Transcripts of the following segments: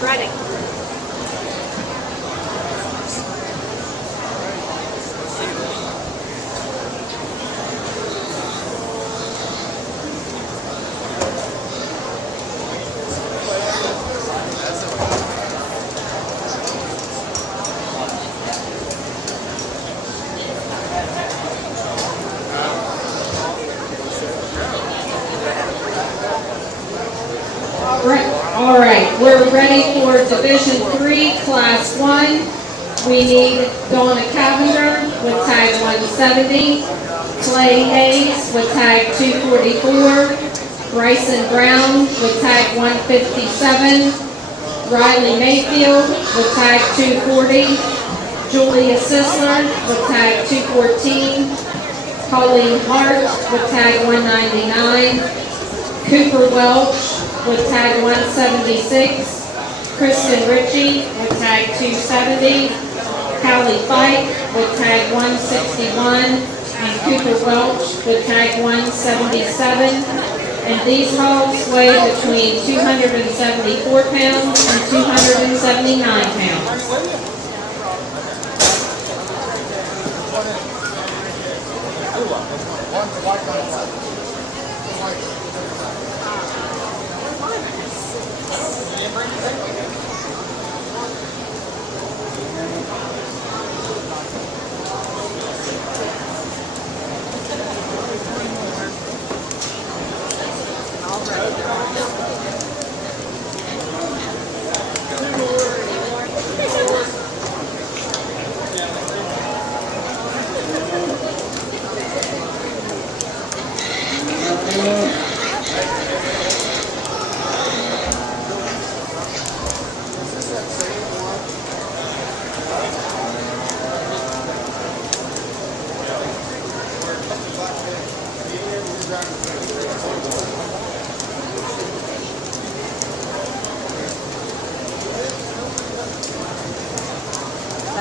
Ready. All right, we're ready for Division 3, Class 1. We need Donna Cavender with tag 170, Clay Hayes with tag 244, Bryson Brown with tag 157, Riley Mayfield with tag 240, Julia Sisler with tag 214, Colleen Hart with tag 199, Cooper Welch with tag 176, Kristen Ritchie with tag 270, Callie Fike with tag 161, and Cooper Welch with tag 177. And these hogs weigh between 274 pounds and 279 pounds.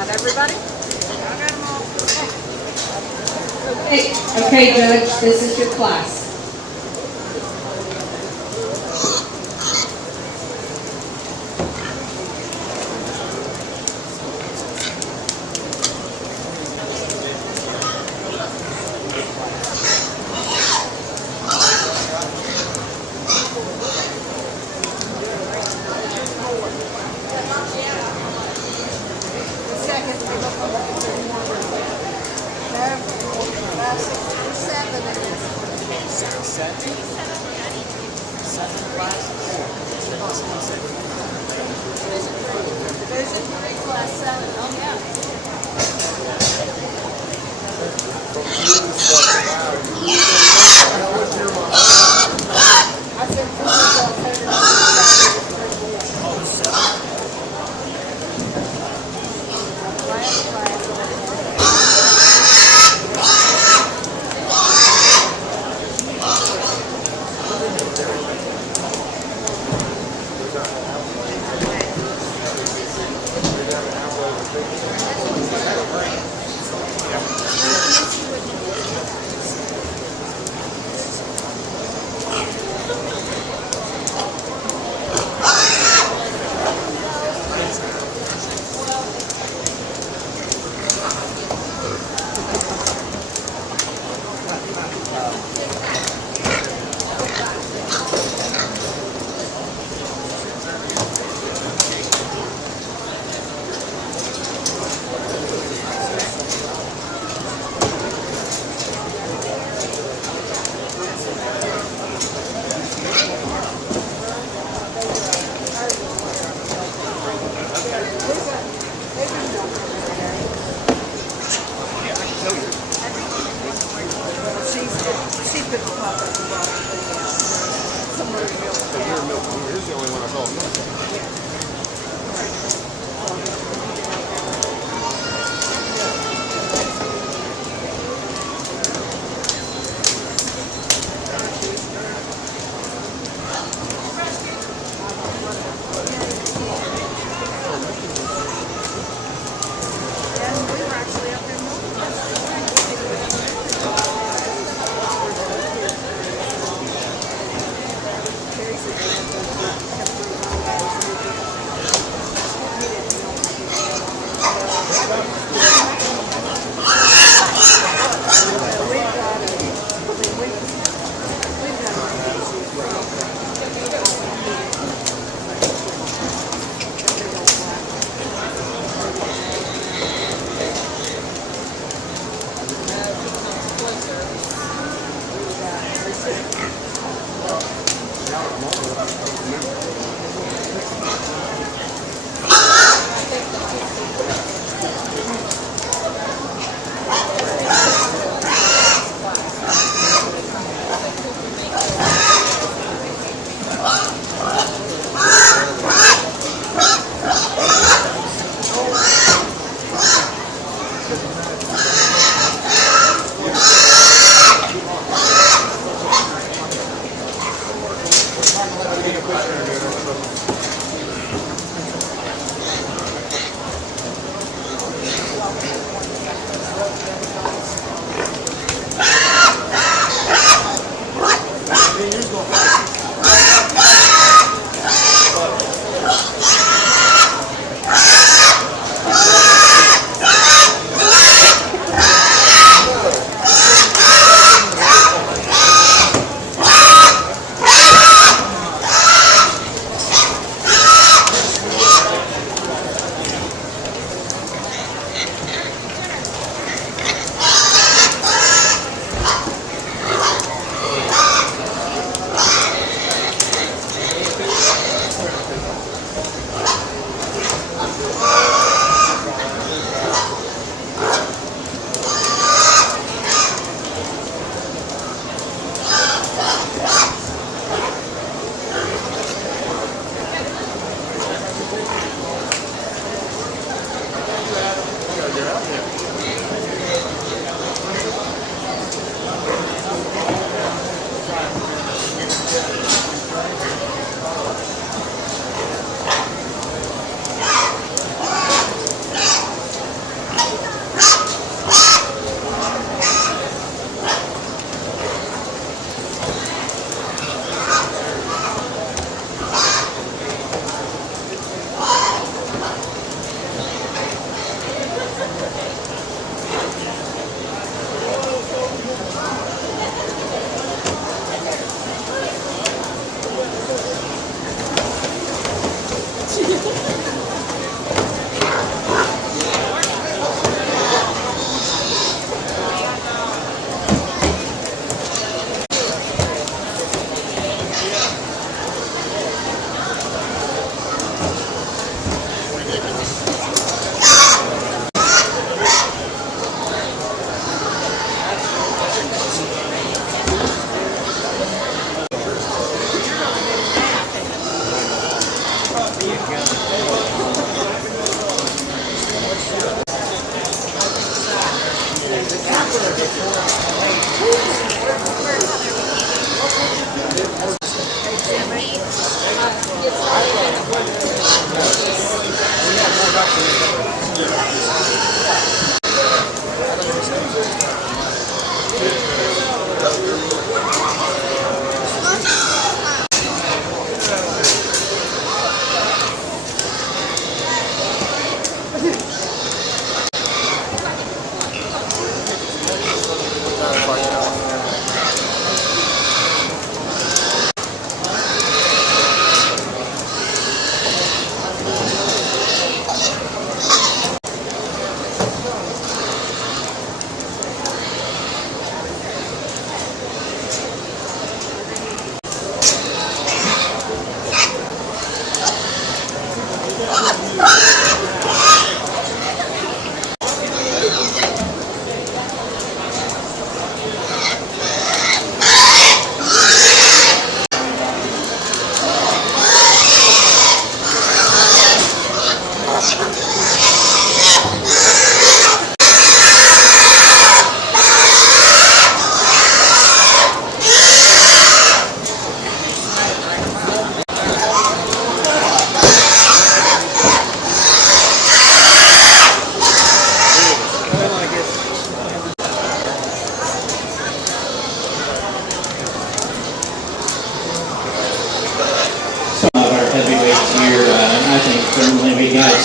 Everybody? Okay, Judge, this is your class.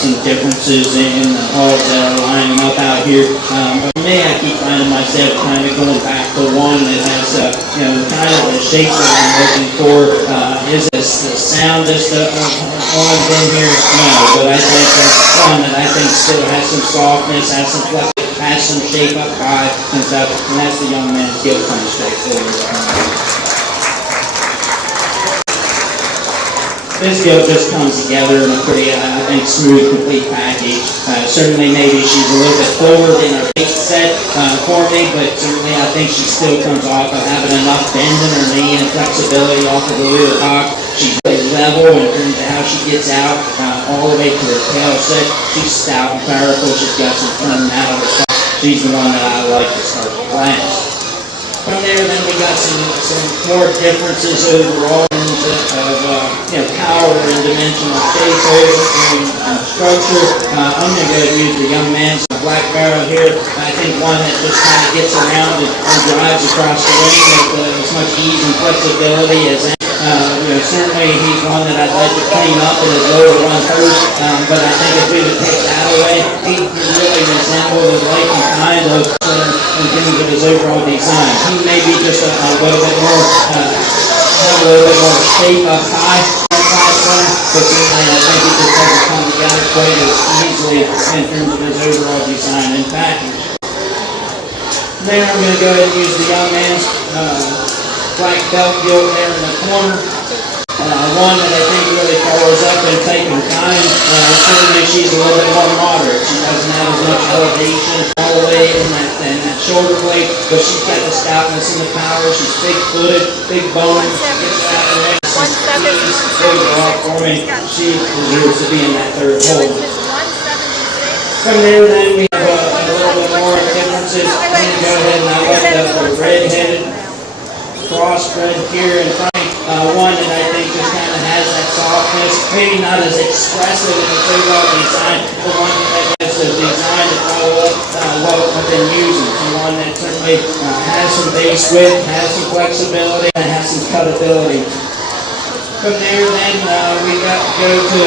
Some differences in the hogs that are lining up out here. For me, I keep finding myself kind of going back to one that has, kind of the shape that I'm looking for. Is this the soundest one's in here? No, but I think that's one that I think still has some softness, has some flex, has some shape up high and stuff, and that's the young man's gill kind of straightforward. This gill just comes together in a pretty, I think, smooth, complete package. Certainly, maybe she's a little bit forward in her weight set for me, but certainly I think she still comes off of having enough bend in her knee and flexibility off of the rear hock. She's really level in terms of how she gets out all the way to her tail set. She's stout and powerful. She's got some turn out of her side. She's the one that I like to start to class. From there, then we got some more differences overall in terms of power and dimensional shape and structure. I'm going to go ahead and use the young man's black barrel here. I think one that just kind of gets around and drives across the ring with as much ease and flexibility as any. Certainly he's one that I'd like to clean up in his lower run first, but I think if we would take that away, he really resembles the life and kind of in terms of his overall design. He may be just a little bit more, have a little bit more shape up high, but certainly I think he just doesn't come together quite as easily in terms of his overall design and package. Then I'm going to go ahead and use the young man's black belt gill there in the corner. One that I think really follows up and taking time. Certainly she's a little bit more moderate. She doesn't have as much elevation all the way in that shoulder blade, but she's got the stoutness and the power. She's big-footed, big boned. Overall for me, she deserves to be in that third hold. From there, then we have a little bit more differences. I'm going to go ahead and I like the red-headed crossbred here in front. One that I think just kind of has that softness, maybe not as expressive in its overall design, but one that has the design to follow up what I've been using. And one that certainly has some base width, has some flexibility, and has some cutability. From there, then we got to go to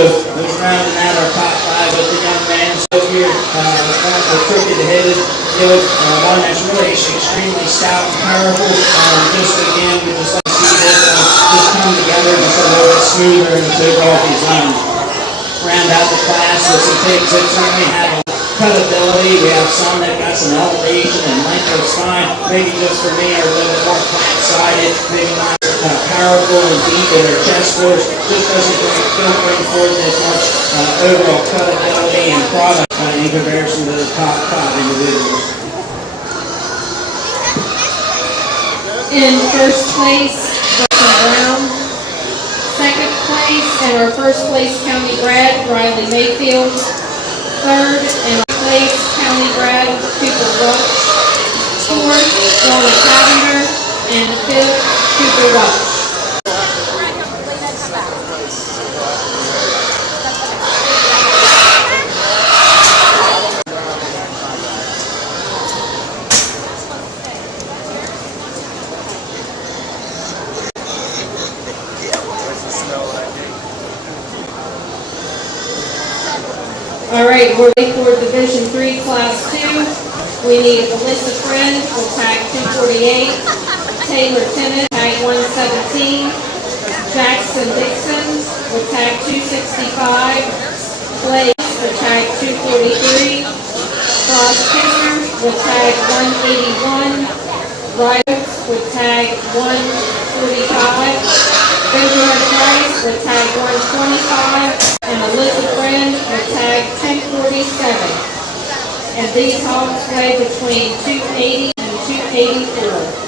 rounding out our top five with the young man. So here, the crooked-headed gill, one that's really extremely stout and powerful. Just again, we just like to see this just come together just a little bit smoother in its overall design. Round out the class with some pigs that certainly have cutability. We have some that got some elevation and length of spine. Maybe just for me are a little bit more flat-sided, maybe not powerful and deep in their chest force. Just doesn't bring forth as much overall cutability and product in comparison to the top individuals. In first place, Brown. Second place, and our first place county grad, Riley Mayfield. Third, and our place county grad, Cooper Welch. Fourth, Donna Cavender, and fifth, Cooper Welch. All right, we're ready for Division 3, Class 2. We need Alyssa Friend with tag 248, Taylor Tennant, tag 117, Jackson Dixon with tag 265, Blaze with tag 243, Ross Kisner with tag 181, Ryder with tag 145, Benjamin Price with tag 125, and Alyssa Friend with tag 247. And these hogs weigh between 280 and 284.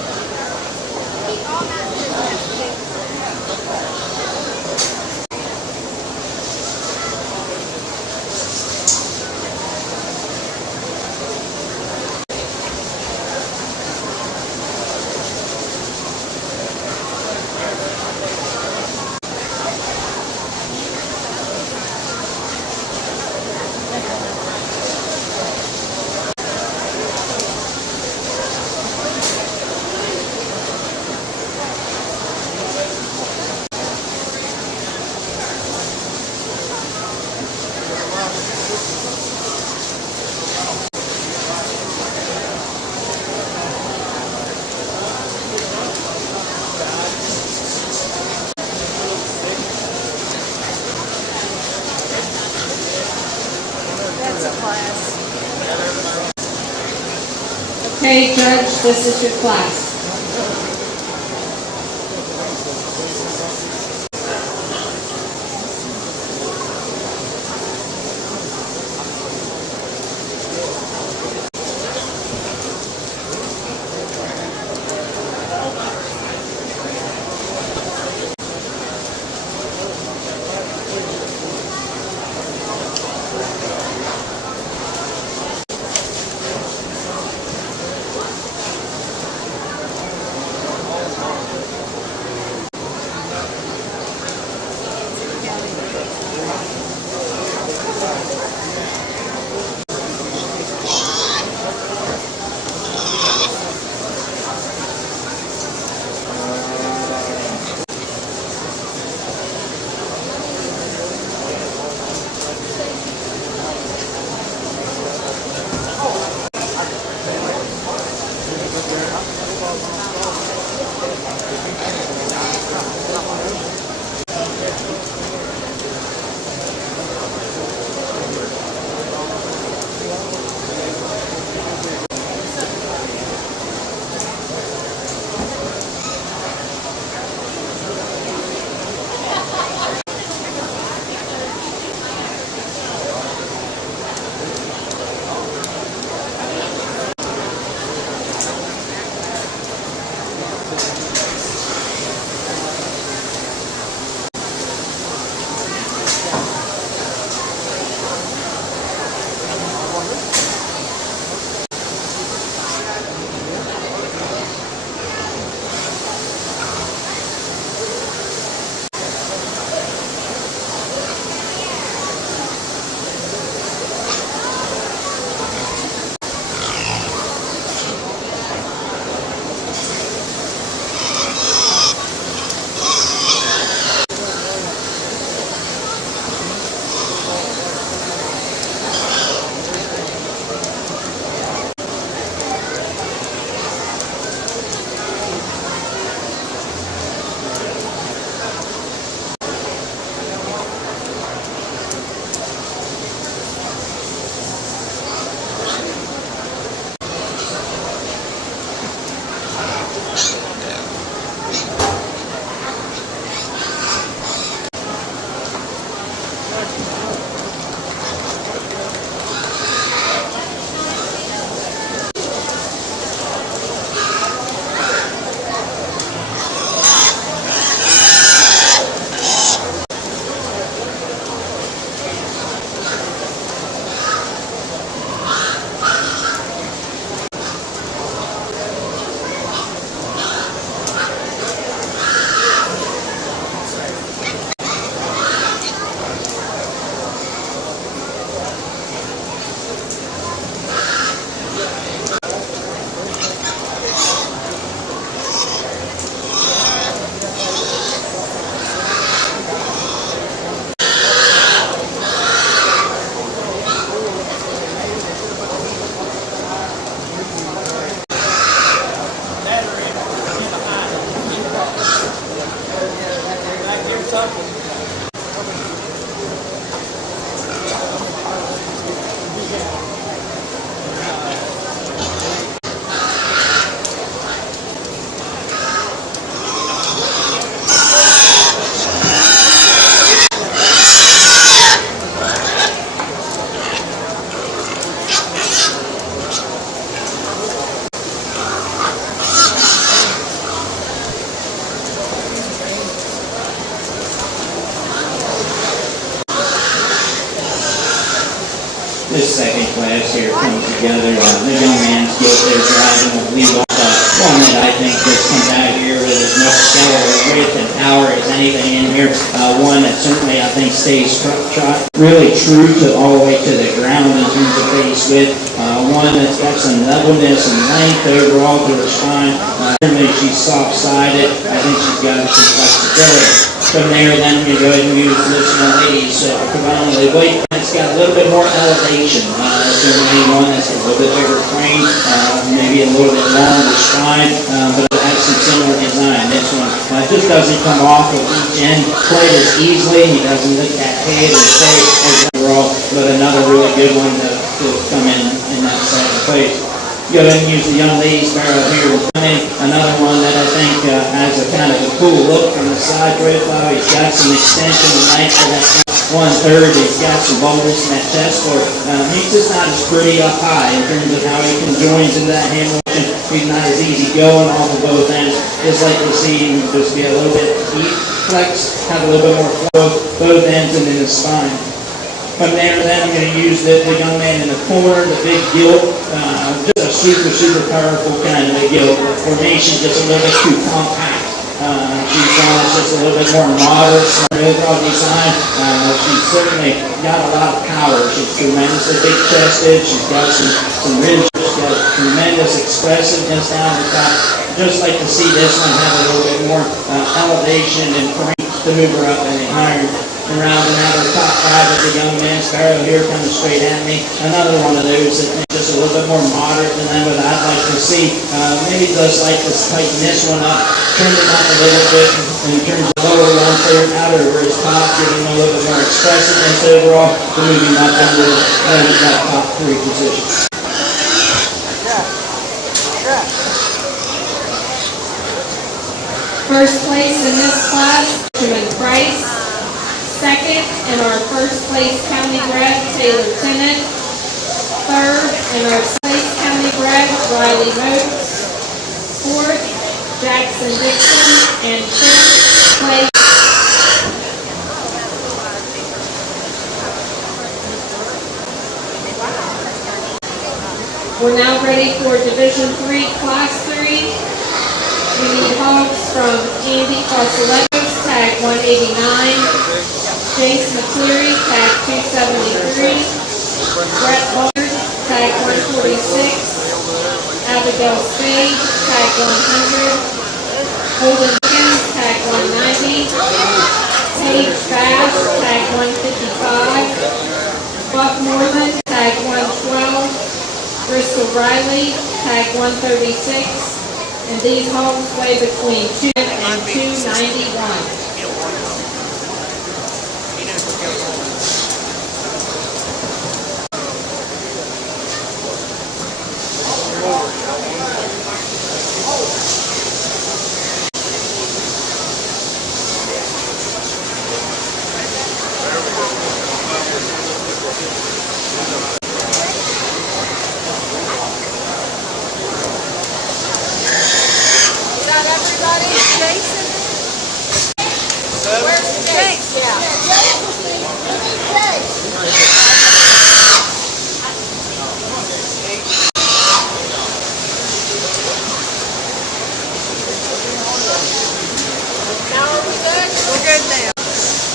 Okay, Judge, this is your class. this second class here comes together. The young man's guilt there driving will lead off one that I think just comes out here with as much skill or width and power as anything in here. One that certainly I think stays really true to all the way to the ground in terms of base width. One that's got some levelness and length overall to her spine. Certainly she's soft-sided. I think she's got some flexibility. From there, then you go ahead and use this young lady's predominantly weight. It's got a little bit more elevation. Certainly one that's a little bit bigger frame, maybe a little bit longer spine, but it has some similar design. This one just doesn't come off of each end quite as easily. He doesn't lift that head and stay overall, but another really good one to come in that second place. Go ahead and use the young lady's barrel here. Another one that I think has a kind of a cool look from the side profile. He's got some extension and length for that 1/3. He's got some boldness in that chest for he's just not as pretty up high in terms of how he can join into that hand motion. He's not as easy going off of both ends. Just like you see him just be a little bit deep flex, have a little bit more flow both ends and in his spine. From there, then I'm going to use the young man in the corner, the big gilt, just a super powerful kind of a gilt. Formation just a little bit too compact. She's just a little bit more moderate, overall design. She's certainly got a lot of power. She's tremendously big chested. She's got some ridge. She's got tremendous expressiveness down the top. Just like to see this one have a little bit more elevation and frame to move her up any higher. And rounding out our top 5 with the young man's barrel here coming straight at me. Another one of those that is just a little bit more moderate than what I'd like to see. Maybe just like to tighten this one up, turn it up a little bit in terms of lower 1/3 out over his top, giving him a little bit more expressiveness overall, to move him up into that top 3 position. First place in this class, Benjamin Price. Second in our first place county bred, Taylor Tennant. Third in our place county bred, Riley Moats. Fourth, Jackson Dixon. And fifth place. We're now ready for Division 3, Class 3. We need hogs from Andy Costellettos, tag 189. Jace McCleary, tag 273. Brett Bullard, tag 146. Abigail Spade, tag 100. Holden Higgins, tag 190. Paige Bass, tag 155. Buck Moreland, tag 112. Bristol Riley, tag 136. And these hogs weigh between 2 and 291.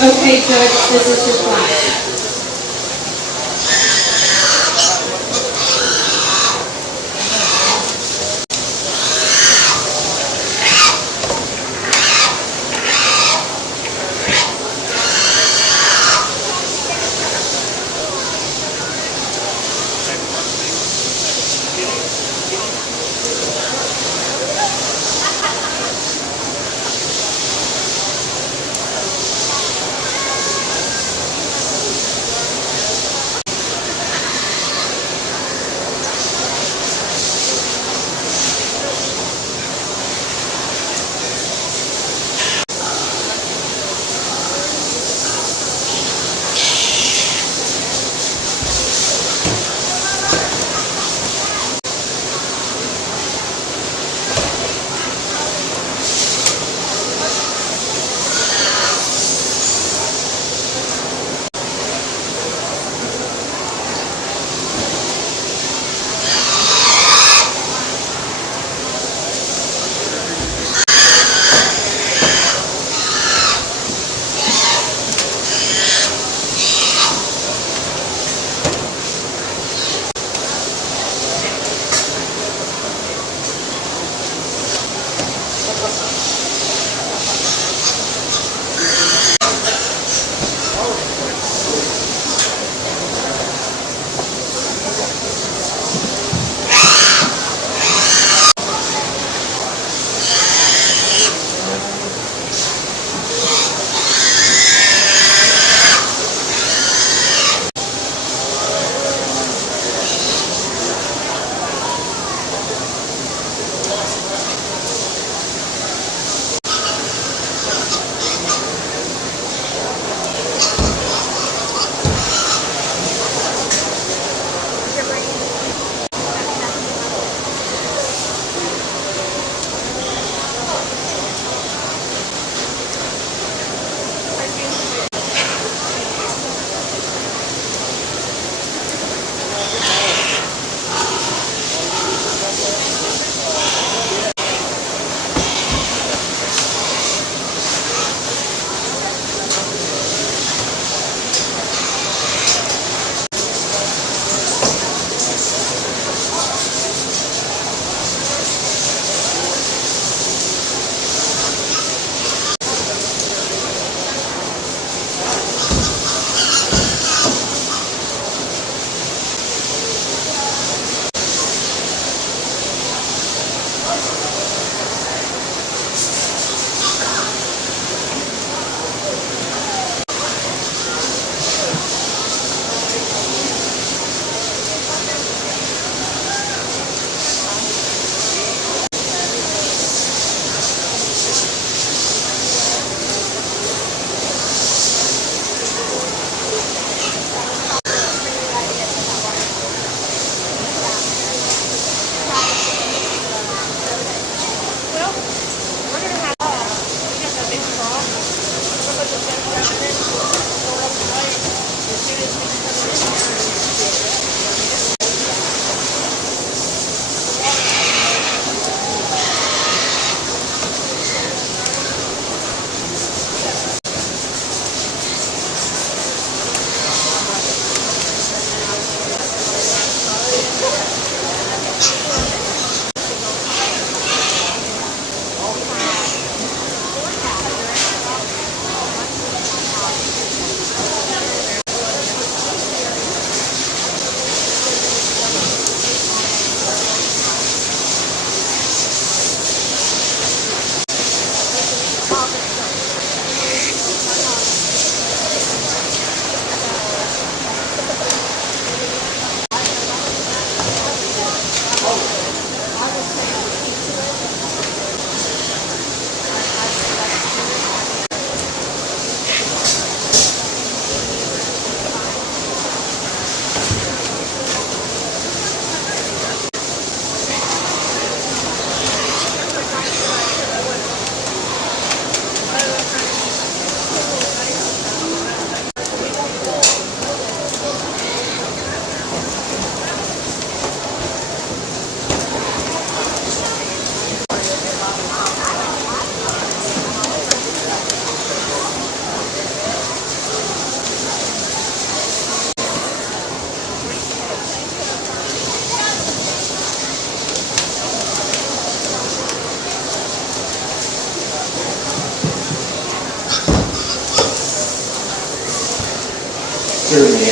Okay, Judge, this is your class.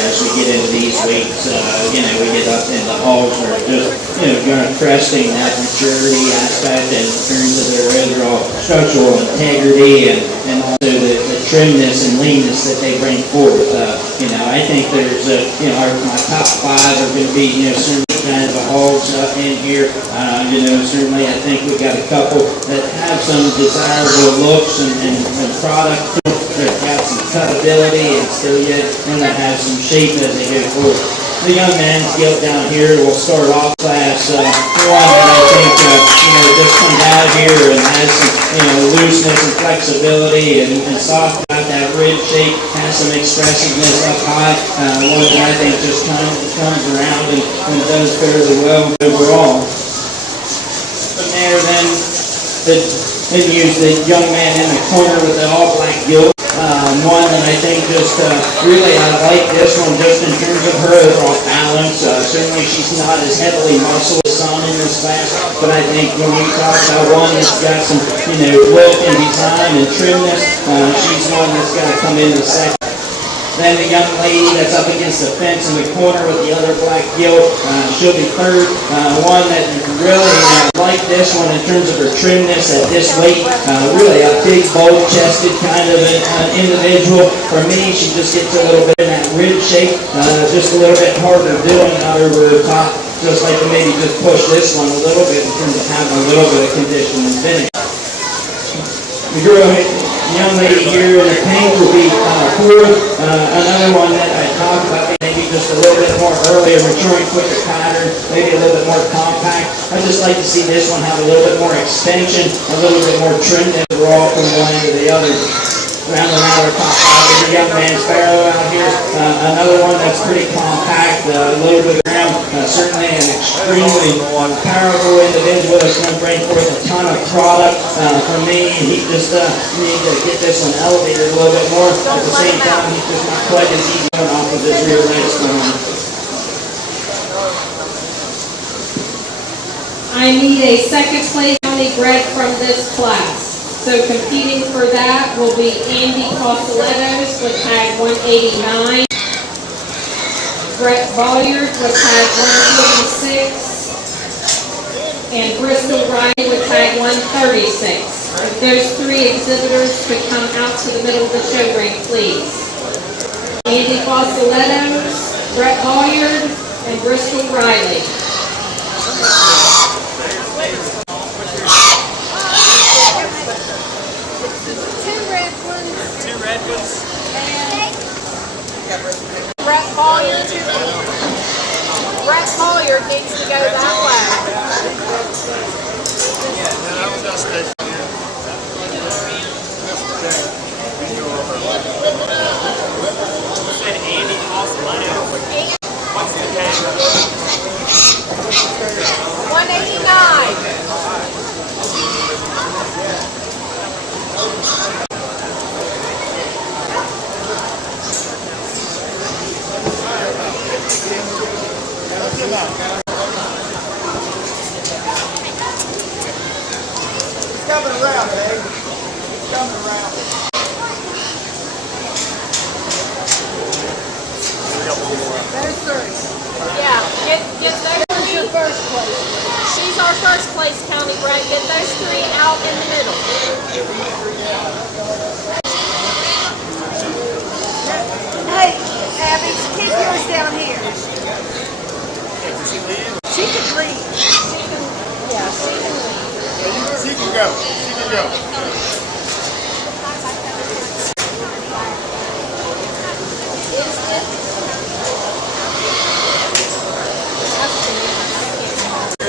as we get into these weeks, we get up into hogs that are just, cresting that maturity aspect in terms of their overall structural integrity and also the trimness and leanness that they bring forth. I think there's, my top 5 are going to be, certainly kind of the hogs up in here. Certainly I think we've got a couple that have some desirable looks and product to them. They've got some cutability and still yet going to have some shape as they go forward. The young man's gilt down here will start off class 1 that I think just comes out here and has some looseness and flexibility and soft about that rib shape, has some expressiveness up high. One that I think just comes around and does fairly well overall. From there then use the young man in the corner with the all black gilt. One that I think just really I like this one just in terms of her overall balance. Certainly she's not as heavily muscle as some in this class, but I think when we talk about one that's got some look and design and trimness, she's one that's got to come in the second. Then the young lady that's up against the fence in the corner with the other black gilt, she'll be third. One that really like this one in terms of her trimness at this weight. Really a big, bold-chested kind of an individual. For me, she just gets a little bit in that rib shape, just a little bit harder doing out over the top. Just like to maybe just push this one a little bit in terms of having a little bit of condition and finish. The young lady here in the pink will be fourth. Another one that I talked about, maybe just a little bit more earlier, maturing quicker pattern, maybe a little bit more compact. I just like to see this one have a little bit more extension, a little bit more trim overall from one end to the other. Rounding out our top 5 is the young man sparrow out here. Another one that's pretty compact, a little bit around. Certainly an extremely powerful individual that's going to bring forth a ton of product. For me, he just needs to get this one elevated a little bit more. At the same time, he's just not quite as easy going off of his rear legs. I need a second place county bred from this class. So competing for that will be Andy Costellettos with tag 189. Brett Bolliard with tag 146. And Bristol Riley with tag 136. Those 3 exhibitors could come out to the middle of the show ring, please. Andy Costellettos, Brett Bolliard, and Bristol Riley. Brett Bolliard needs to go that way. Andy Costelletto. What's the tag? 189. It's coming around, babe. It's coming around. There's 3. Yeah, get those 3. Your first place. She's our first place county bred. Get those 3 out in the middle. Hey, Abby, keep yours down here. She can leave. Yeah, she can leave. She can go. She can go. That's the